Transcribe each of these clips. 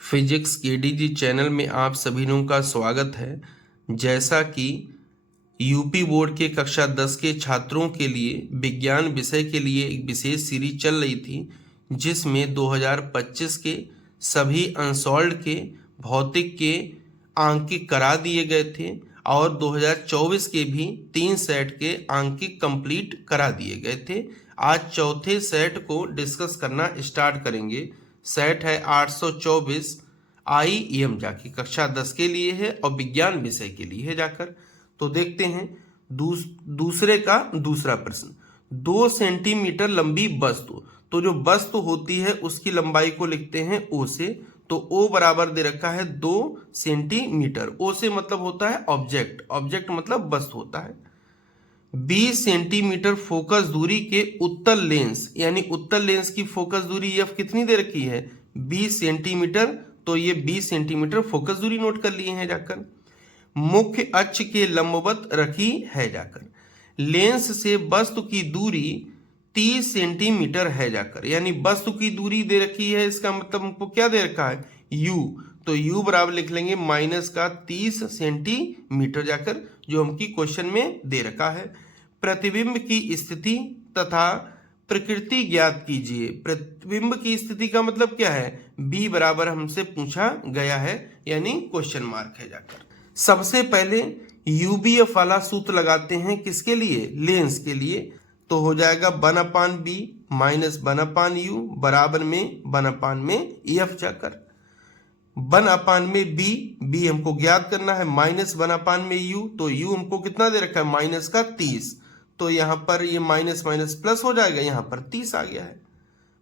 Physics केडीजी channel में आप सभी लोगों का स्वागत है। जैसा कि यूपी बोर्ड के कक्षा 10 के छात्रों के लिए विज्ञान विषय के लिए एक विशेष सीरीज चल रही थी, जिसमें 2025 के सभी अनसॉल्व्ड के भौतिक के आंकिक करा दिए गए थे और 2024 के भी 3 सेट के आंकिक कंप्लीट करा दिए गए थे। आज चौथे सेट को डिस्कस करना स्टार्ट करेंगे। सेट है 824 IEM जाके कक्षा 10 के लिए है और विज्ञान विषय के लिए है जाकर। तो देखते हैं दूसरे का दूसरा प्रश्न। 2 सेंटीमीटर लंबी वस्तु, तो जो वस्तु होती है उसकी लंबाई को लिखते हैं O से। तो O बराबर दे रखा है 2 सेंटीमीटर। O से मतलब होता है ऑब्जेक्ट, ऑब्जेक्ट मतलब वस्तु होता है। 20 सेंटीमीटर फोकस दूरी के उत्तल लेंस, यानी उत्तल लेंस की फोकस दूरी F कितनी दे रखी है 20 सेंटीमीटर। तो ये 20 सेंटीमीटर फोकस दूरी नोट कर लिए हैं जाकर। मुख्य अक्ष के लंबवत रखी है जाकर। लेंस से वस्तु की दूरी 30 सेंटीमीटर है जाकर, यानी वस्तु की दूरी दे रखी है, इसका मतलब हमको क्या दे रखा है U। तो U बराबर लिख लेंगे माइनस का 30 सेंटीमीटर जाकर, जो हमकी क्वेश्चन में दे रखा है। प्रतिबिंब की स्थिति तथा प्रकृति ज्ञात कीजिए। प्रतिबिंब की स्थिति का मतलब क्या है, B बराबर हमसे पूछा गया है, यानी क्वेश्चन मार्क है जाकर। सबसे पहले UBF वाला सूत्र लगाते हैं, किसके लिए, लेंस के लिए। तो हो जाएगा 1/B माइनस 1/U बराबर में 1/में F जाकर। 1/B, B हमको ज्ञात करना है, माइनस 1/में U। तो U हमको कितना दे रखा है माइनस का 30। तो यहाँ पर ये माइनस माइनस प्लस हो जाएगा, यहाँ पर 30 आ गया है,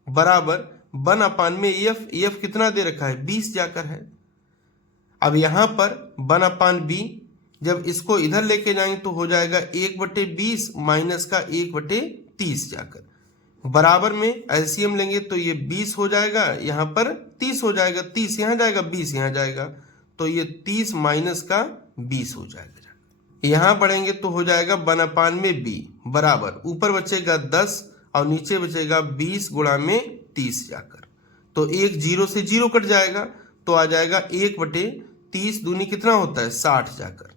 बराबर 1/में F। F कितना दे रखा है 20 जाकर है। अब यहाँ पर 1/B, जब इसको इधर लेके जाएंगे तो हो जाएगा 1/20 माइनस का 1/30 जाकर, बराबर में एलसीएम लेंगे तो ये 20 हो जाएगा, यहाँ पर 30 हो जाएगा। 30 यहाँ जाएगा, 20 यहाँ जाएगा, तो ये 30 माइनस का 20 हो जाएगा। यहाँ बढ़ेंगे तो हो जाएगा 1/B बराबर, ऊपर बचेगा 10 और नीचे बचेगा 20 गुणा में 30 जाकर। तो एक 0 से 0 कट जाएगा, तो आ जाएगा 1/30 दूनी कितना होता है 60 जाकर।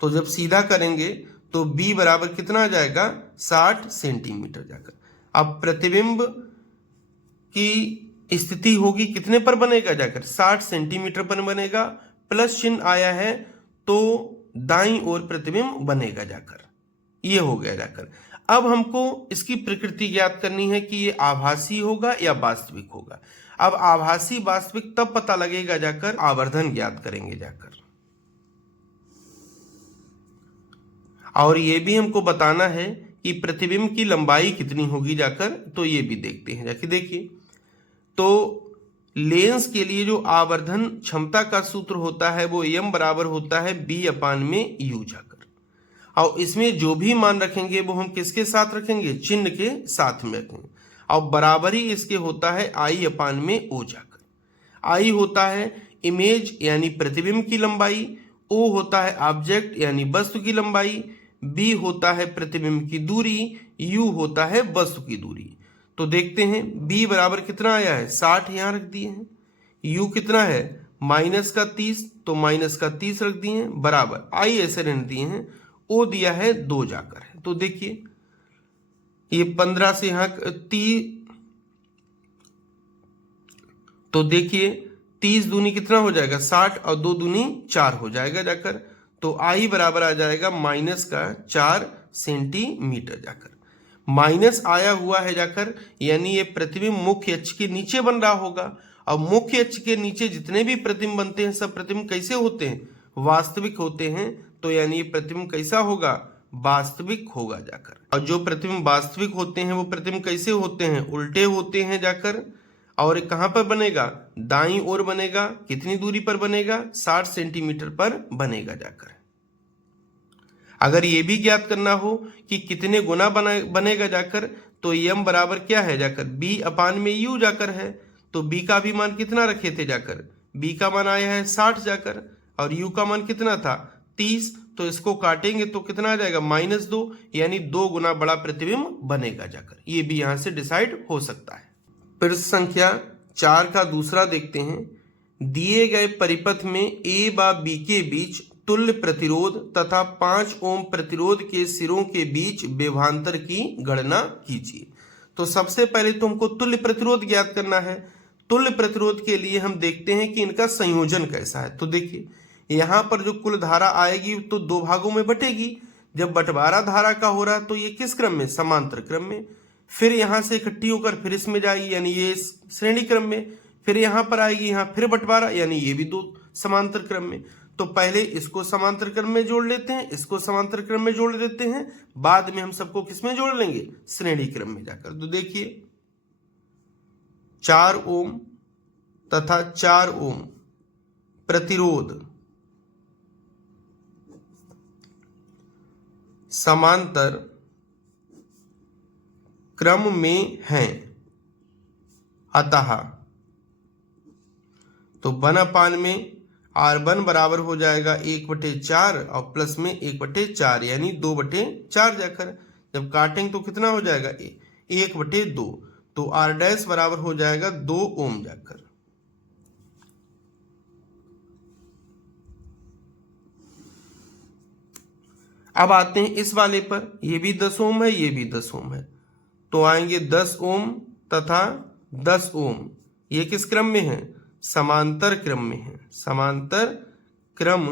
तो जब सीधा करेंगे तो B बराबर कितना आ जाएगा 60 सेंटीमीटर जाकर। अब प्रतिबिंब की स्थिति होगी कितने पर बनेगा जाकर 60 सेंटीमीटर पर बनेगा। प्लस चिन्ह आया है तो दाईं ओर प्रतिबिंब बनेगा जाकर, ये हो गया जाकर। अब हमको इसकी प्रकृति ज्ञात करनी है कि ये आभासी होगा या वास्तविक होगा। अब आभासी वास्तविक तब पता लगेगा जाकर आवर्धन ज्ञात करेंगे जाकर। और ये भी हमको बताना है कि प्रतिबिंब की लंबाई कितनी होगी जाकर, तो ये भी देखते हैं जाके। देखिए, तो लेंस के लिए जो आवर्धन क्षमता का सूत्र होता है वो M बराबर होता है B/में U जाकर। और इसमें जो भी मान रखेंगे वो हम किसके साथ रखेंगे, चिन्ह के साथ में रखेंगे। और बराबरी इसके होता है I/में O जाकर। I होता है इमेज यानी प्रतिबिंब की लंबाई, O होता है ऑब्जेक्ट यानी वस्तु की लंबाई, B होता है प्रतिबिंब की दूरी, U होता है वस्तु की दूरी। तो देखते हैं B बराबर कितना आया है 60 यहाँ रख दिए हैं। U कितना है माइनस का 30, तो माइनस का 30 रख दिए हैं, बराबर I ऐसे रहने दिए हैं, O दिया है 2 जाकर है। तो देखिए ये 15 से यहाँ 30, तो देखिए 30 दूनी कितना हो जाएगा 60 और 2 दूनी 4 हो जाएगा जाकर। तो I बराबर आ जाएगा माइनस का 4 सेंटीमीटर जाकर। माइनस आया हुआ है जाकर, यानी ये प्रतिबिंब मुख्य अक्ष के नीचे बन रहा होगा। अब मुख्य अक्ष के नीचे जितने भी प्रतिबिंब बनते हैं सब प्रतिबिंब कैसे होते हैं, वास्तविक होते हैं। तो यानी ये प्रतिबिंब कैसा होगा, वास्तविक होगा जाकर। और जो प्रतिबिंब वास्तविक होते हैं वो प्रतिबिंब कैसे होते हैं, उल्टे होते हैं जाकर। और कहाँ पर बनेगा, दाईं ओर बनेगा। कितनी दूरी पर बनेगा 60 सेंटीमीटर पर बनेगा जाकर। अगर ये भी ज्ञात करना हो कि कितने गुना बनेगा जाकर, तो M बराबर क्या है जाकर B/में U जाकर है। तो B का भी मान कितना रखे थे जाकर, B का मान आया है 60 जाकर, और U का मान कितना था 30। तो इसको काटेंगे तो कितना आ जाएगा -2, यानी 2 गुना बड़ा प्रतिबिंब बनेगा जाकर। ये भी यहाँ से डिसाइड हो सकता है। प्रश्न संख्या 4 का दूसरा देखते हैं। दिए गए परिपथ में ए व बी के बीच तुल्य प्रतिरोध तथा 5 ओम प्रतिरोध के सिरों के बीच विभवांतर की गणना कीजिए। तो सबसे पहले तो हमको तुल्य प्रतिरोध ज्ञात करना है। तुल्य प्रतिरोध के लिए हम देखते हैं कि इनका संयोजन कैसा है। तो देखिए यहाँ पर जो कुल धारा आएगी तो दो भागों में बटेगी। जब बंटवारा धारा का हो रहा है तो ये किस क्रम में, समांतर क्रम में। फिर यहाँ से इकट्ठी होकर फिर इसमें जाएगी, यानी ये श्रेणी क्रम में। फिर यहाँ पर आएगी, यहाँ फिर बंटवारा, यानी ये भी दो समांतर क्रम में। तो पहले इसको समांतर क्रम में जोड़ लेते हैं, इसको समांतर क्रम में जोड़ देते हैं, बाद में हम सबको किस में जोड़ लेंगे, श्रेणी क्रम में जाकर। तो देखिए 4 ओम तथा 4 ओम प्रतिरोध समांतर क्रम में हैं, अतः तो 1/, में R1 बराबर हो जाएगा 1/4 और प्लस में 1/4 यानी 2/4 जाकर। जब काटेंगे तो कितना हो जाएगा, 1/2। तो R डैश बराबर हो जाएगा 2 ओम जाकर। अब आते हैं इस वाले पर, ये भी 10 ओम है, ये भी 10 ओम है। तो आएंगे 10 ओम तथा 10 ओम, ये किस क्रम में है, समांतर क्रम में है, समांतर क्रम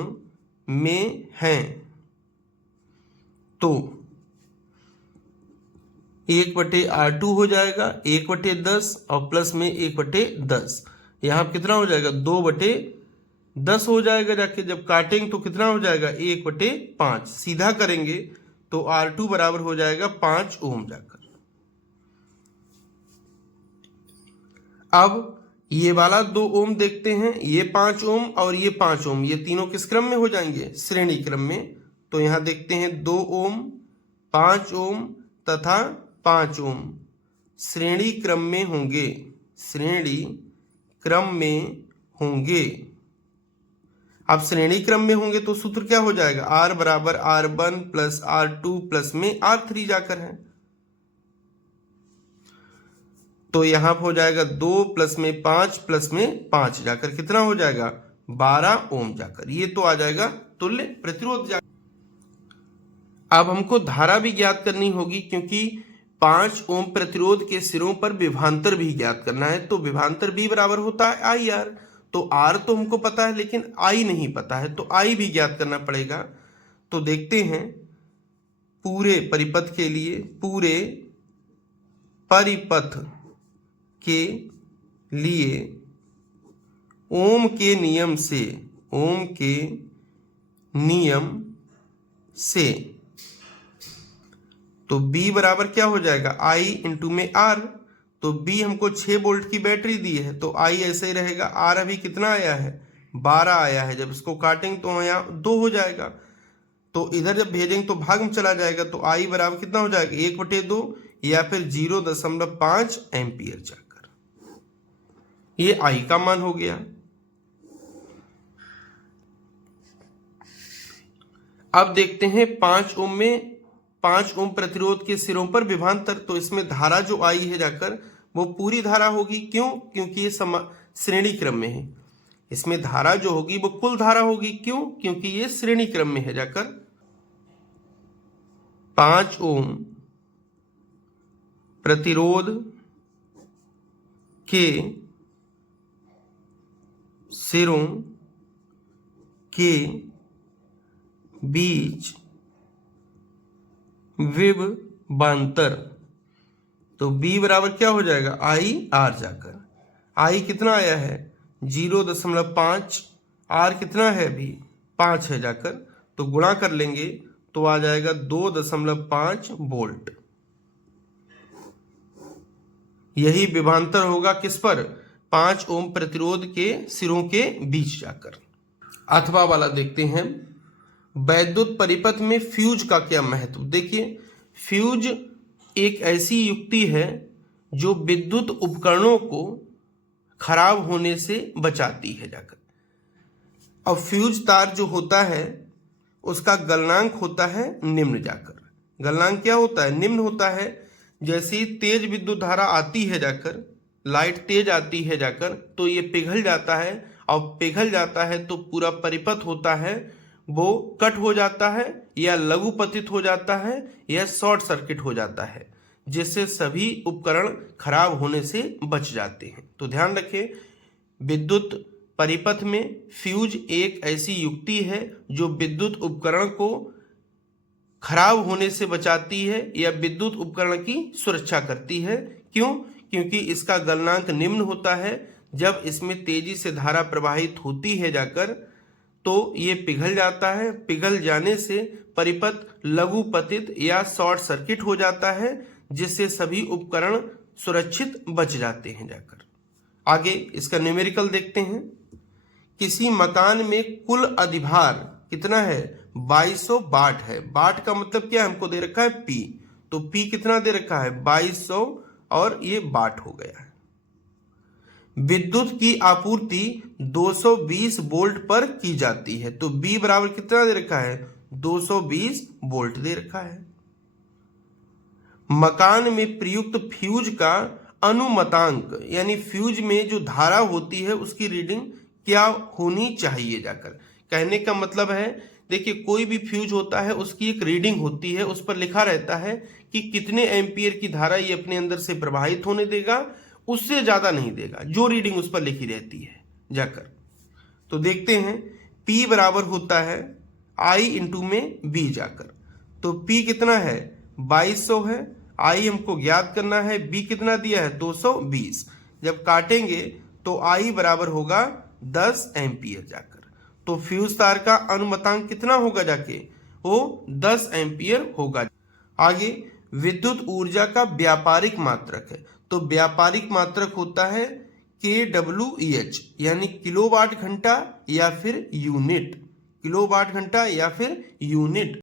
में है। तो 1/R2 हो जाएगा 1/10 और प्लस में 1/10, यहाँ कितना हो जाएगा, 2/10 हो जाएगा जाके। जब काटेंगे तो कितना हो जाएगा, 1/5। सीधा करेंगे तो R2 बराबर हो जाएगा 5 ओम जाकर। अब ये वाला 2 ओम देखते हैं, ये 5 ओम और ये 5 ओम, ये तीनों किस क्रम में हो जाएंगे, श्रेणी क्रम में। तो यहां देखते हैं 2 ओम 5 ओम तथा 5 ओम श्रेणी क्रम में होंगे, श्रेणी क्रम में होंगे। अब श्रेणी क्रम में होंगे तो सूत्र क्या हो जाएगा, R बराबर R1 प्लस R2 प्लस में R3 जाकर है। तो यहां हो जाएगा 2 प्लस में 5 प्लस में 5 जाकर कितना हो जाएगा, 12 ओम जाकर। ये तो आ जाएगा तुल्य प्रतिरोध जाकर। अब हमको धारा भी ज्ञात करनी होगी, क्योंकि 5 ओम प्रतिरोध के सिरों पर विभवांतर भी ज्ञात करना है। तो विभवांतर भी बराबर होता है IR। तो R तो हमको पता है लेकिन I नहीं पता है, तो I भी ज्ञात करना पड़ेगा। तो देखते हैं पूरे परिपथ के लिए, पूरे परिपथ के लिए ओम के नियम से, ओम के नियम से, तो B बराबर क्या हो जाएगा, I इंटू में R। तो B हमको 6 वोल्ट की बैटरी दी है, तो I ऐसे ही रहेगा। R अभी कितना आया है, 12 आया है। जब इसको काटेंगे तो यहाँ 2 हो जाएगा, तो इधर जब भेजेंगे तो भाग में चला जाएगा। तो I बराबर कितना हो जाएगा, 1/2 या फिर 0.5 एम्पियर जाकर। ये I का मान हो गया। अब देखते हैं 5 ओम में 5 ओम प्रतिरोध के सिरों पर विभवांतर। तो इसमें धारा जो आई है जाकर वो पूरी धारा होगी। क्यों, क्योंकि ये श्रेणी क्रम में है। इसमें धारा जो होगी वो कुल धारा होगी। क्यों, क्योंकि ये श्रेणी क्रम में है जाकर। 5 ओम प्रतिरोध के सिरों के बीच विभवांतर, तो B बराबर क्या हो जाएगा, IR जाकर। I कितना आया है, 0.5, R कितना है अभी, 5 है जाकर। तो गुणा कर लेंगे तो आ जाएगा 2.5 वोल्ट। यही विभवांतर होगा किस पर, 5 ओम प्रतिरोध के सिरों के बीच जाकर। अथवा वाला देखते हैं, वैद्युत परिपथ में फ्यूज का क्या महत्व। देखिए फ्यूज एक ऐसी युक्ति है जो विद्युत उपकरणों को खराब होने से बचाती है जाकर। अब फ्यूज तार जो होता है उसका गलनांक होता है निम्न जाकर। गलनांक क्या होता है, निम्न होता है। जैसी तेज विद्युत धारा आती है जाकर, लाइट तेज आती है जाकर, तो ये पिघल जाता है और पिघल जाता है तो पूरा परिपथ होता है वो कट हो जाता है या लघुपतित हो जाता है या शॉर्ट सर्किट हो जाता है, जिससे सभी उपकरण खराब होने से बच जाते हैं। तो ध्यान रखें, विद्युत परिपथ में फ्यूज एक ऐसी युक्ति है जो विद्युत उपकरण को खराब होने से बचाती है या विद्युत उपकरण की सुरक्षा करती है। क्यों? क्योंकि इसका गलनांक निम्न होता है। जब इसमें तेजी से धारा प्रवाहित होती है जाकर तो ये पिघल जाता है, पिघल जाने से परिपथ लघुपतित या शॉर्ट सर्किट हो जाता है, जिससे सभी उपकरण सुरक्षित बच जाते हैं जाकर। आगे इसका न्यूमेरिकल देखते हैं। किसी मकान में कुल अधिभार कितना है? 2200 वाट है। वाट का मतलब क्या है? हमको दे रखा है पी, तो पी कितना दे रखा है? 2200 और ये वाट हो गया है। विद्युत की आपूर्ति 220 वोल्ट पर की जाती है, तो बी बराबर कितना दे रखा है? 220 वोल्ट दे रखा है। मकान में प्रयुक्त फ्यूज का अनुमतांक यानी फ्यूज में जो धारा होती है उसकी रीडिंग क्या होनी चाहिए जाकर। कहने का मतलब है, देखिए कोई भी फ्यूज होता है उसकी एक रीडिंग होती है, उस पर लिखा रहता है कि कितने एम्पियर की धारा ये अपने अंदर से प्रवाहित होने देगा, उससे ज्यादा नहीं देगा, जो रीडिंग उस पर लिखी रहती है जाकर। तो देखते हैं P बराबर होता है I इंटू में B जाकर। तो P कितना है? 2200 है, I हमको ज्ञात करना है, B कितना दिया है? 220। जब काटेंगे तो I बराबर होगा 10 एम्पियर जाकर। तो फ्यूज तार का अनुमतांक कितना होगा जाके? वो 10 एम्पियर होगा। आगे विद्युत ऊर्जा का व्यापारिक मात्रक है, तो व्यापारिक मात्रक होता है kWh यानी किलोवाट घंटा या फिर यूनिट, किलोवाट घंटा या फिर यूनिट।